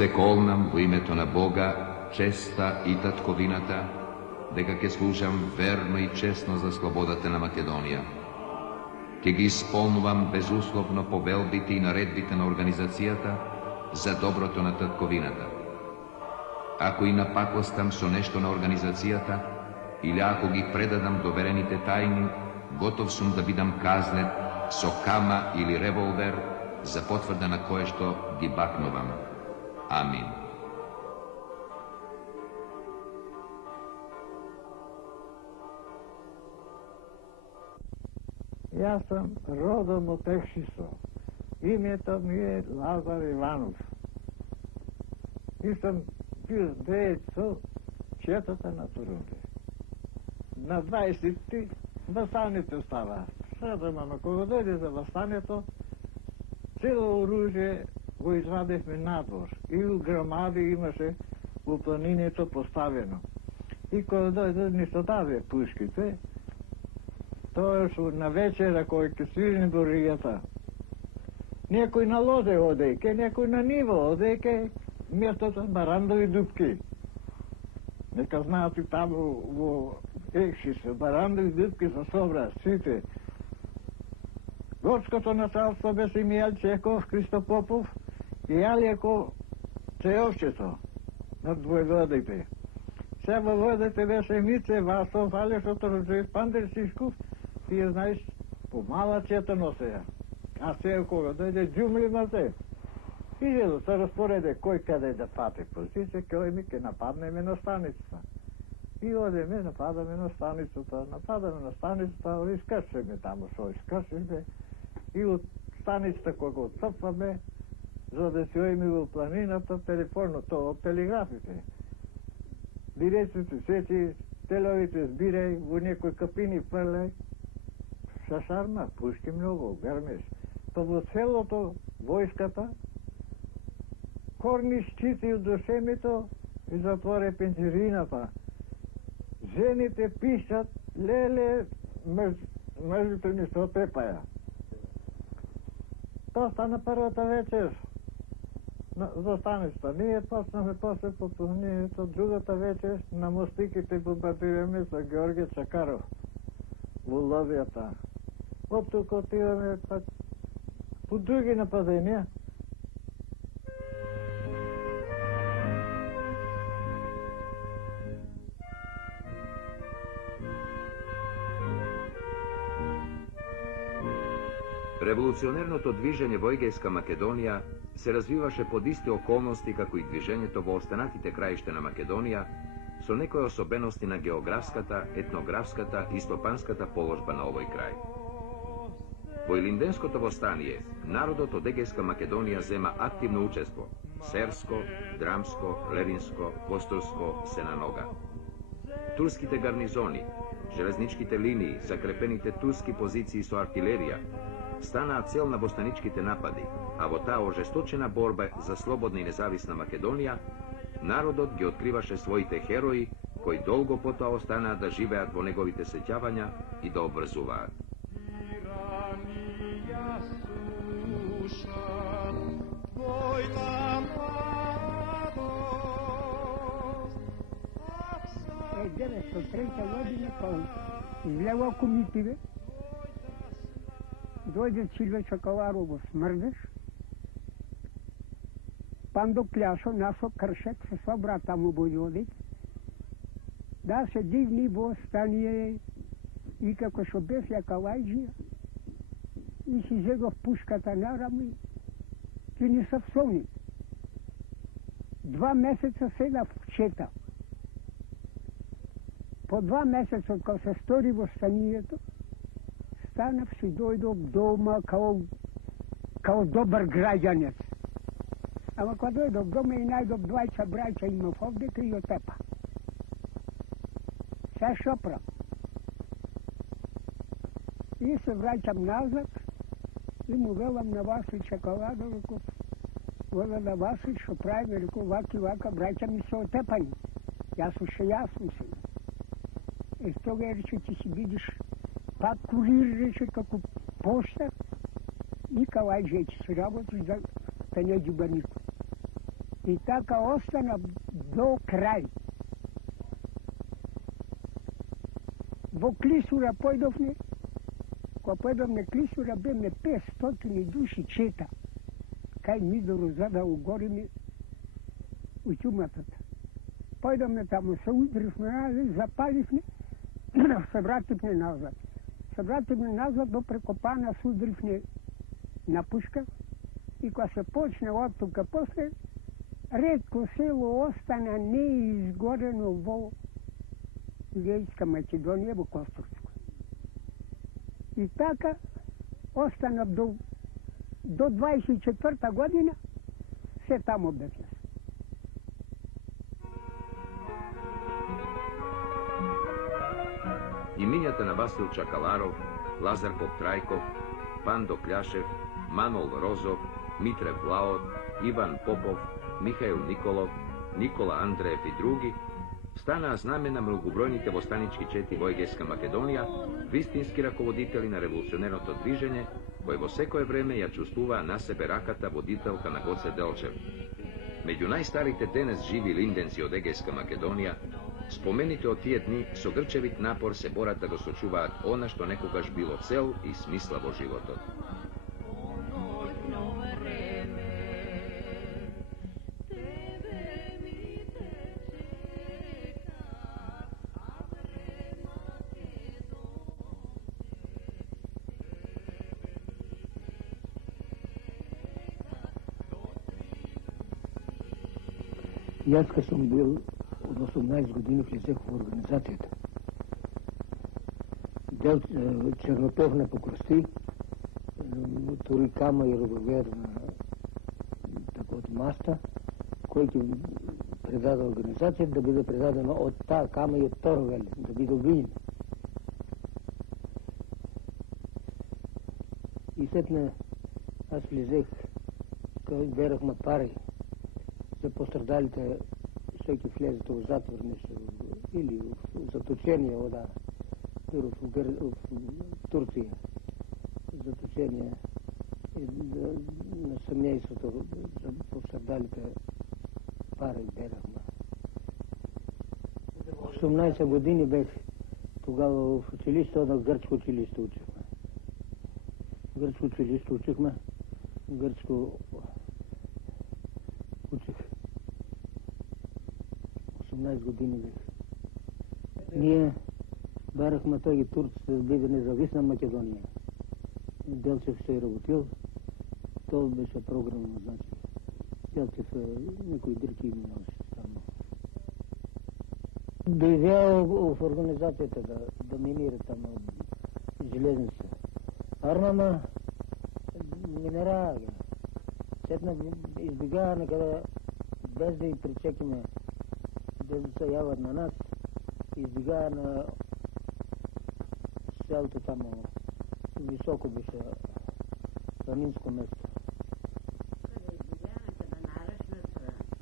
се колнам во името на Бога, честа и татковината, дека ќе служам верно и честно за слободата на Македонија. Ќе ги исполнувам безусловно повелбите и наредбите на организацијата за доброто на татковината. Ако и напакостам со нешто на организацијата, или ако ги предадам доверените тајни, готов сум да бидам казнет со кама или револвер за потврда на кое што ги бакнувам. Амин. Јас сум родом од Екшисо. Името ми е Лазар Иванов. И сум бил деец со четата на Турунде. На 20-ти въстанието става. Средама, кога дојде за въстанието, цело оружие го извадихме надвор. И у грамади имаше у планинието поставено. И кога дојде ни се даде пушките, тоа што на вечера кој ќе свирни боријата. Некој на лозе одејке, некој на ниво одејке, местото барандови дупки. Нека знаат и таму во Екшисо, барандови дупки се собра сите. Горското началство беше Мијал Чеков, Христо Попов и Алијако Цеовчето над војводите. Се војводите беше Мице Васов, Алешо Торджев, Пандер Сишков, тие знаеш, помала чета носеја. А се кога дојде џумли на се, иде да се распореде кој каде да пати позиција, кој ми ке нападнеме на станицата. И одеме, нападаме на станицата, искршеме таму што искршеме, и од станицата кога отцапваме, за да се ојме во планината, телефонното, телеграфите. Диреците сечи, теловите збирај, во некој капини фрлај, шашарма, пушки многу, грмеш. Па во селото, војската, корни щити од дошемито и затворе пенџерината. Жените пишат, леле, мъжите ни се отепаја. Тоа стана првата вечер за станицата. Ние почнаме после попълнението, другата вечер на мостиките бомбардираме за Георгија Чакаров во ловијата. От тук отиваме пак по други нападения. Револуционерното движење во Егејска Македонија се развиваше под исти околности како и движењето во останатите краишта на Македонија, со некои особености на географската, етнографската и стопанската положба на овој крај. Во Илинденското востание, народот од Егејска Македонија зема активно учество. Серско, Драмско, Левинско, Костурско се на нога. Турските гарнизони, железничките линии, закрепените турски позиции со артилерија, станаа цел на востаничките напади, а во таа ожесточена борба за слободна и независна Македонија, народот ги откриваше своите херои, кои долго потоа останаа да живеат во неговите сеќавања и да обврзуваат. Е 903 година, кога излева комитиве, дојде Силве Чакаларов во Смрдеш, Пандо Кляшо, Насо Кршек, се собра таму војводите, да се дигни во стание и како што беше Калајджија, и си зегов пушката на рами, и ни се всони. 2 месеца седав в чета. По 2 месеца, кога се стори во станието, станав си дојдов дома као добар граѓанец. Ама кога дојдов дома и најдов 20 браќа имав овдека и отепа. Се шопрам. И се враќам назад и му велам на Васли Чакаладов, реков, вела на Васли, што правиме, реков, ваки вака, браќа ми се отепани. Јас уште јасно сега. И тога рече, ти си бидиш пак курир, рече, како поштар, и Калајджија ќе се работиш да те не ѓуба никој. И така остана до край. Во Клисура појдовме, кога појдовме Клисура, беме 500 души чета. Кај Мидору за да угориме у ќуматата. Појдовме таму, се удрифме, запаливме, се вративме назад. Се вративме назад до прекопана, се удрифме на пушка. И кога се почне од тука после, ретко село остана неизгорено во Егејска Македонија, во Костурско. И така остана до 24-та година, се тамо бевме. Имињата на Васил Чакаларов, Лазар Поптрајков, Пандо Кљашев, Манол Розов, Митре Влаот, Иван Попов, Михаил Николов, Никола Андреев и други станаа знаме на многобројните востанички чети во Егејска Македонија, вистински раководители на револуционерното движење, кој во секое време ја чувствуваа на себе раката водителка на Гоце Делчев. Меѓу најстарите денес живи линденци од Егејска Македонија, спомените од тие дни со грчевит напор се борат да го сочуваат она што некогаш било цел и смисла во животот. Јас кога сум бил од 18 години влезех во организацијата. Дел Чернотов не покрсти, Турикама и револвер на така од маста, кој ќе предаде организацијата да биде предадено од таа кама и од Торвел, да биде обвинен. И сетне аз влезех, кога берахме пари за пострадалите што ќе влезат во затвор нешто или во заточение ода в Турција, заточение на семејството за пострадалите пари берахме. 18 години бех тогава в училиште, ода грчко училиште учихме. Грчко училиште учихме, грчко учих. 18 години бех. Ние барахме тој турците да биде независна Македонија. Делчев се работил, тоа беше програмно, значи. Делчев некои дрки имаше само. Дојдеа в организацијата да минира таму железница. Армама минерага. Сетна избегаа некаде без да и причекиме, без да се јават на нас, избегаа на селото таму, високо беше планинско место.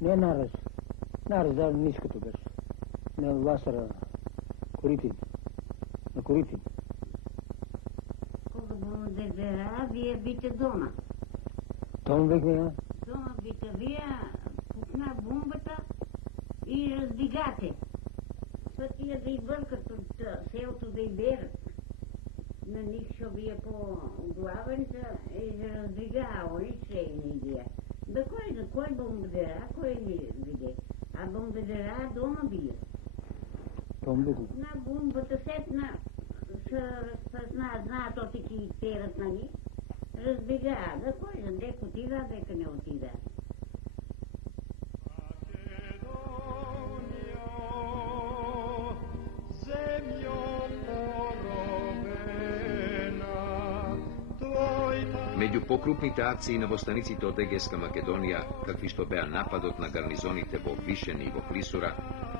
Не нараз, нараз да ниското беше. На Васара, Коритин, на Коритин. Кога бомбардира, вие бите дома. Том бехме, а? Дома бите, вие пукна бомбата и разбигате. Со тие да избъркат от селото да изберат. На них шо бие по главенца и да разбигаа, они се не идея. Да кой бомбардира, кой виде? А бомбардира дома бие. Том бехме. На бомбата сетна се разпозна, знаат отики и терат на них. Разбегаа, да кой за дека отида, дека не отида. Меѓу покрупните акции на востаниците од Егејска Македонија, какви што беа нападот на гарнизоните во Вишени и во Клисура,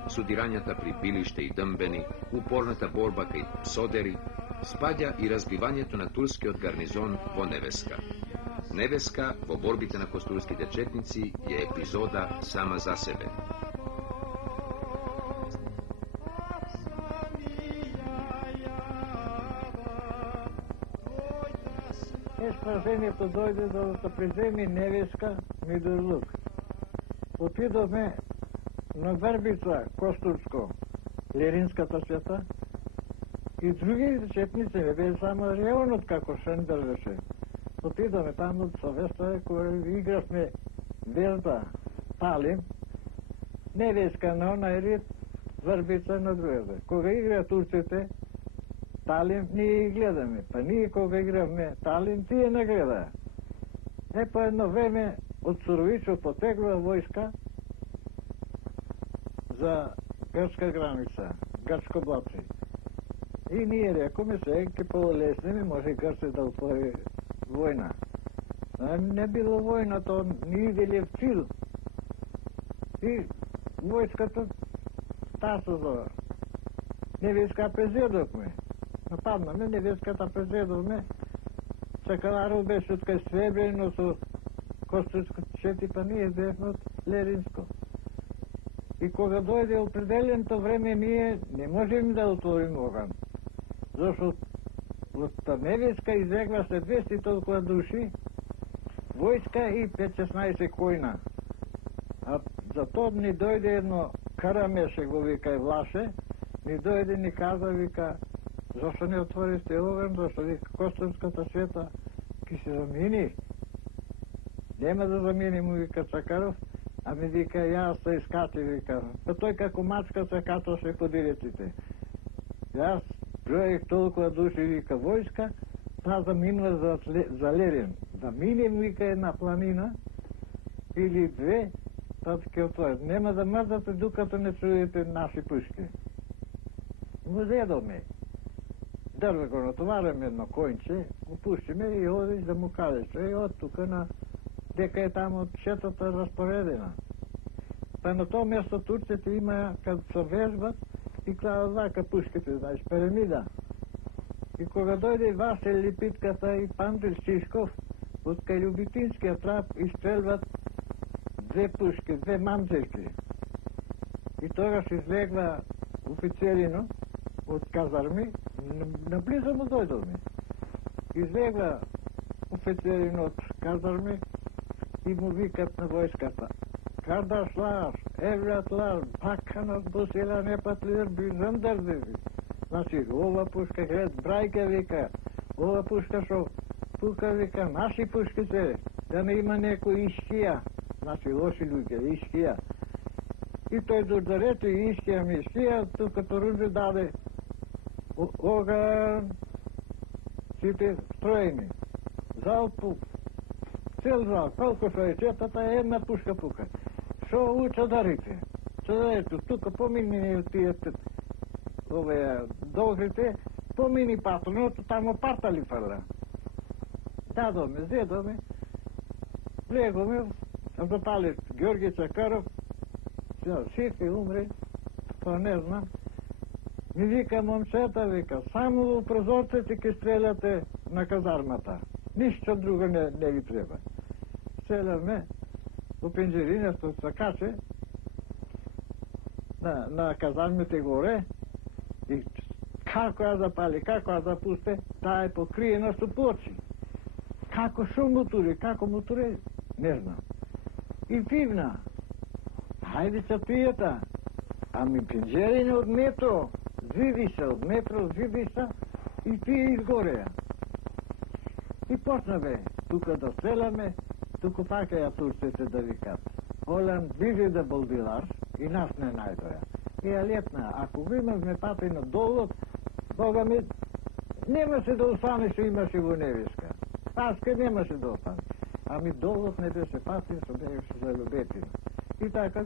судирањата при Билиште и Дъмбени, упорната борба кај Псодери, спаѓа и разбивањето на турскиот гарнизон во Невеска. Невеска во борбите на костурските четници е епизода сама за себе. Спасението дојде за да се преземи Невеска, Мидорлук. Отидохме на Върбица, Костурско, Леринската света, и други четници, не бе само районът како шен држеше. Отидохме там од Совеста, кога играхме Верда, Талин, невеска на онaj ред, Върбица на другата. Кога игра турците, Талин, ние ги гледаме. Па ние кога играхме Талин, тие не гледа. По едно време од Суровичо потегла войска за грчка граница, грчко блатце. И ние рекоме се, ке по-лесне може Гърция да отвори война. Не било война, то ни идели в цил. И войската таса за невеска презедохме. Нападнаме, невеската презедохме. Чакаларов беше от Сребрено со Костурско чети, па ние бехме от Леринско. И кога дойде определеното време, ние не можем да отворим огън. Защото от невеска излегва се 200 толкова души, войска и 5-16 койна. А зато ни дойде едно Карамеше, го вика и Влаше, ни дойде ни каза, вика, защо не отворите огън, защо вика Костурската света ки се замини. Нема да замини, му вика Чакаров, ами вика, аз се изкачи, вика. Па той како мачка се качваше по диреците. Аз броех толкова души, вика, войска, та заминва за Лерин. Да минем, вика, една планина или две, тата ке отворят. Нема да мърдате, докато не чуете наши пушки. Го зедоме. Дърва го натоваряме едно конче, го пущиме и одиш да му кажеш. От тука на дека е там от четата разпоредена. Па на то место турците има, като се вежбат, и клават вака пушките, знаеш, пирамида. И кога дойде Васил Липитката и Пантел Шишков, от кај Любитинския трап изстрелват две пушки, две мамзерки. И тогаш излегва офицерино от казарми, наблизо му дойдохме. Излегва офицерино от казарми и му викат на войската. Kardeşler, evlatlar, bakınız bu silah ne patlıyor bizimdir dedi. Значи, ова пушка град брайка вика, ова пушка шо, тука вика, наши пушки се, да не има некои ишкија, значи лоши луѓе, ишкија. И тој дордорето и ишкија, тука Торунжи даде оган, сите строени, залпу, цел зал, колко шо е четата, една пушка пука. Шо уча дарите? Ето, тука помини тие овие долгите, помини патроното, тамо партали фърля. Дадоме, зедоме, влегоме, запали Георги Чакаров, всички умре, то не знам. Ми вика момчета, вика, само в прозорците ке стреляте на казармата. Нищо друго не ви треба. Стреляме по пенджерината се каче на казармите горе и како ја запали, како ја запусте, таа е покриена со плочи. Како шум мутури, како мутури, не знам. И пивна. Хајде чатијата. Ами пенджерина од метро, зиди се од метро, зиди се и тие изгореја. И почнаме тука да стреляме, тука пака ја турците да викат. Олен биде да болдилар и нас не најдоја. И ја летна, ако го имавме пати на долот, Бога ми, немаше да остане што имаше во невеска. Паска немаше да остане. Ами долот не беше пати, што беше за любетина. И така,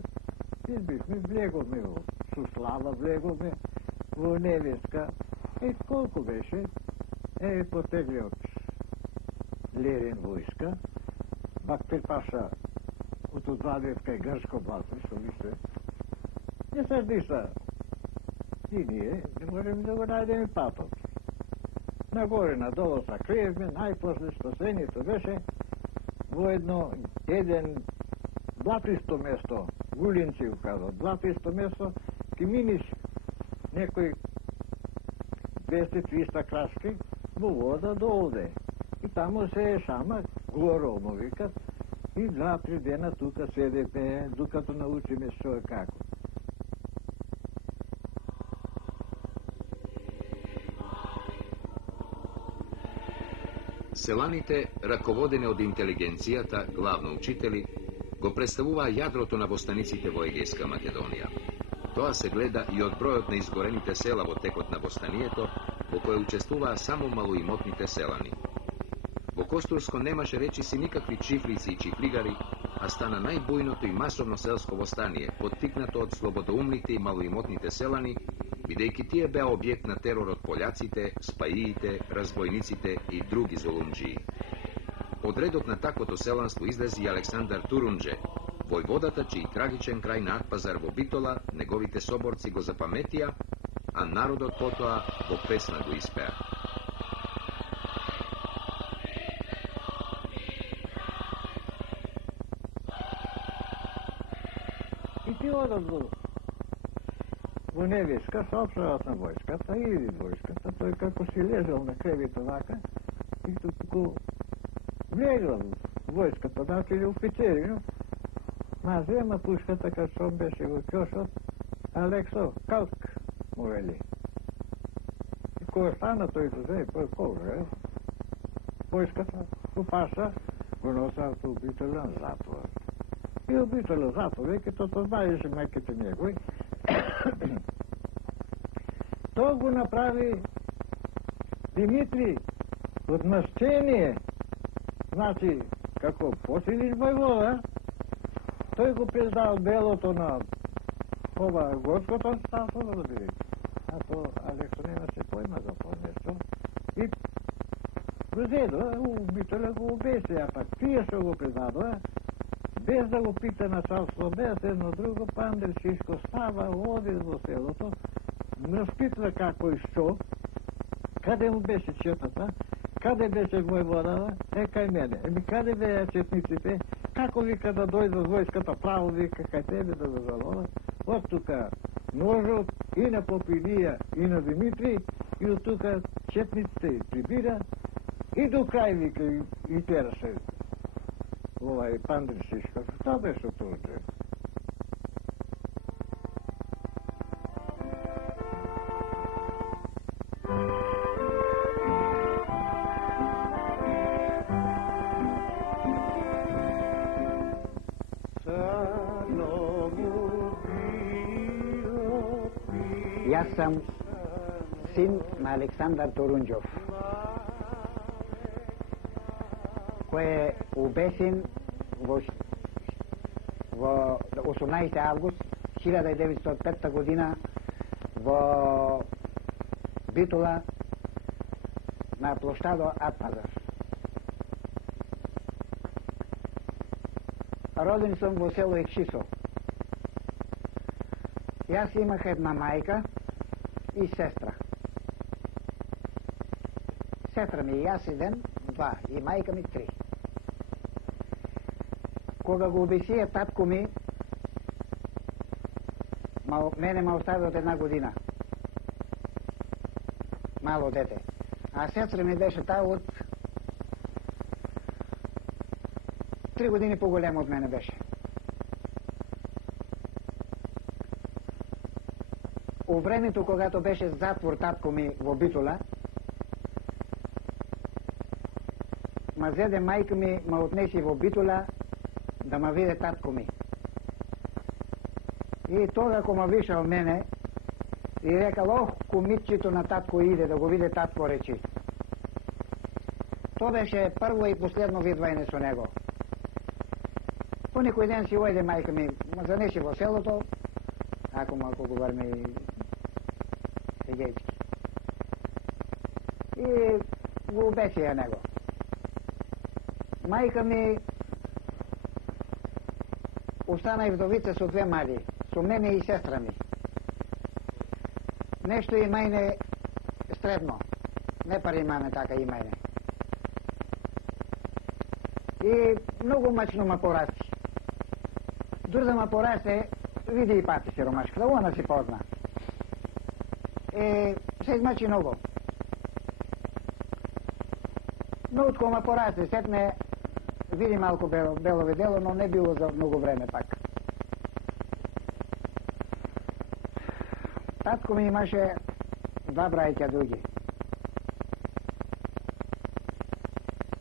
избихме, влеговме во Суслава, влеговме во невеска. И колко беше? Потегли од Лерин войска, Бактир Паша от Отвадевка и Гръцко блато, што више. Не се диса. И ние не можем да го најдеме патот. Нагоре, надолу са криевме, најпосле спасението беше во еден блатисто место, Гулинци го казват, блатисто место, ки миниш некои 200-300 крачки во вода до овде. И тамо се е шама, горо му викат, И 2-3 дена тука седе пее, докато научиме што е како. Селаните, раководени од интелигенцијата, главно учители, го представуваа јадрото на востаниците во Егејска Македонија. Тоа се гледа и од бројот на изгорените села во текот на востанието, во кое учествуваа само малоимотните селани. Во Костурско немаше речиси никакви чифлици и чифлигари, а стана најбујното и масовно селско востание, поттикнато од слободоумните и малоимотните селани, бидејќи тие беа објект на терор од пољаците, спаиите, разбойниците и други золумџии. Од редот на таквото селанство излезе и Александар Турунџе, војводата чиј трагичен крај на Атпазар во Битола неговите соборци го запаметија, а народот потоа во песна го испеа. И ти одат во невеска, соопштават на војската, иди војската, тој како си лежал на кревито вака, и туку влегал војската, значи ли офицери, но ма зема пушката, кај што беше во кјошот, Алексо, калк, му вели. И кој стана, тој се взе, кој војската, го паша, го носав во Битола на затвор. И во Битола затвор, веќе тоа знаеше мајките негови. Тоа го направи Димитри од мъщение, значи, како посилиш војвода, тој го признал белото на ова горското стафо, да биде. А то Алексо немаше појма за тоа нешто. И го зедо, у Битола го обесе, а пак тие што го признадоа, без да го пита началство, без едно друго, Пандер Шишко става, оди во селото, распитва како и што, каде му беше четата, каде беше војводата, кај мене. Еми каде беа четниците, како вика да дојдат војската право, вика кај тебе да го залова. Од тука ножот и на Попилија и на Димитри, и од тука четниците прибира, и до крај вика и тераше овај Пандер Шишко. Што беше тоа? Јас сам син на Александар Турунџов, кој е убесен во 18 август 1905 година во Битола на площадо Атпазар. Роден сум во село Екшисо. Јас имах една мајка и сестра. Сестра ми и јас еден, 2, и мајка ми 3. Кога го обесија татко ми, мене ме остави од 1 година. Мало дете. А сестра ми беше таа од 3 години поголема од мене беше. Во времето когато беше затвор татко ми во Битола, ма зеде мајка ми, ма отнеси во Битола да ма виде татко ми. И тога ако ма вишал мене и рекал, ох, кумитчето на татко иде, да го виде татко, речи. То беше прво и последно видвајне со него. По некој ден си ојде мајка ми, ма занеси во селото, ако го врме и егејчки. И го обесија него. Мајка ми остана и вдовица со 2 мади, со мене и сестра ми. Нешто и мајне средно, не пари имаме така и мајне. И многу мачно ма порасти. Дур да ма порасте, види и пати сиромашката, она си позна. Се измачи многу. Но откога ма порасте, сетне види малко Белове дело, но не било за много време пак. Татко ми имаше два брајќа други.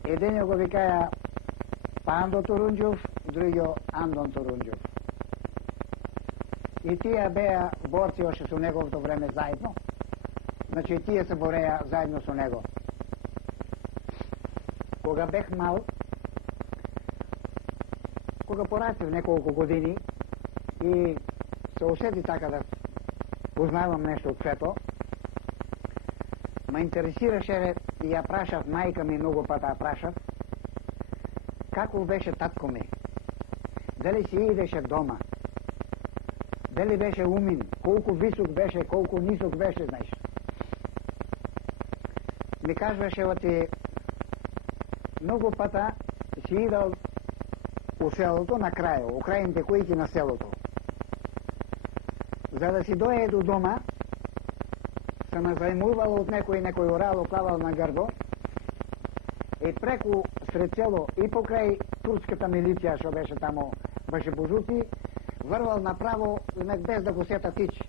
Еден го викаја Пандо Турунџов, другиот Андон Турунџов. И тие беа борци още со неговото време заедно. Значи тие се бореа заедно со него. Кога бех мал, кога порастив неколку години и се усети така да познавам нешто од свето, ме интересираше и ја прашав, мајка ми многу пата ја прашав, како беше татко ми, дали си идеше дома, дали беше умен, колку висок беше, колку нисок беше, знаеш. Ми кажваше, оти, многу пата си идал у селото на крајо, у крајните којки на селото. За да си дојде до дома, се ме зајмувало од некој орало клавал на грбо и преку сред село и покрај турската милиција што беше тамо, беше божути, врвал направо без да го сета тич.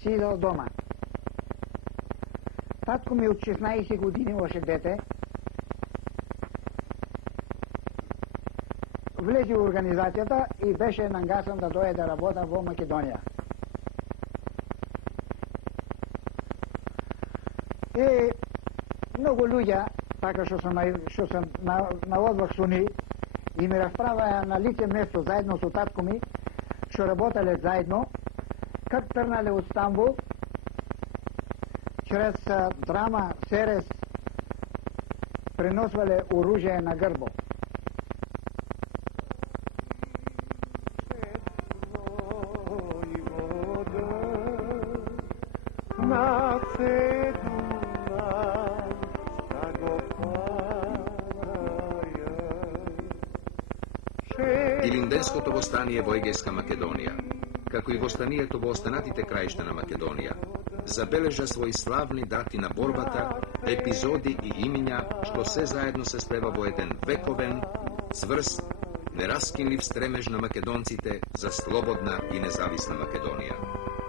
Си идал дома. Татко ми од 16 години още дете влезе у организацијата и беше нангасан да дојде да работа во Македонија. И многу луѓе, така што сум на одвах со нив, и ми расправаја на лице место заедно со татко ми, што работеле заедно, как трнале од Стамбул, чрез драма, серес, преносвале оружје на грбо. Илинденското востание во Егејска Македонија, како и востанието во останатите краишта на Македонија, забележа своји славни дати на борбата, епизоди и имиња, што се заедно се слева во еден вековен, цврст, нераскинлив стремеж на македонците за слободна и независна Македонија.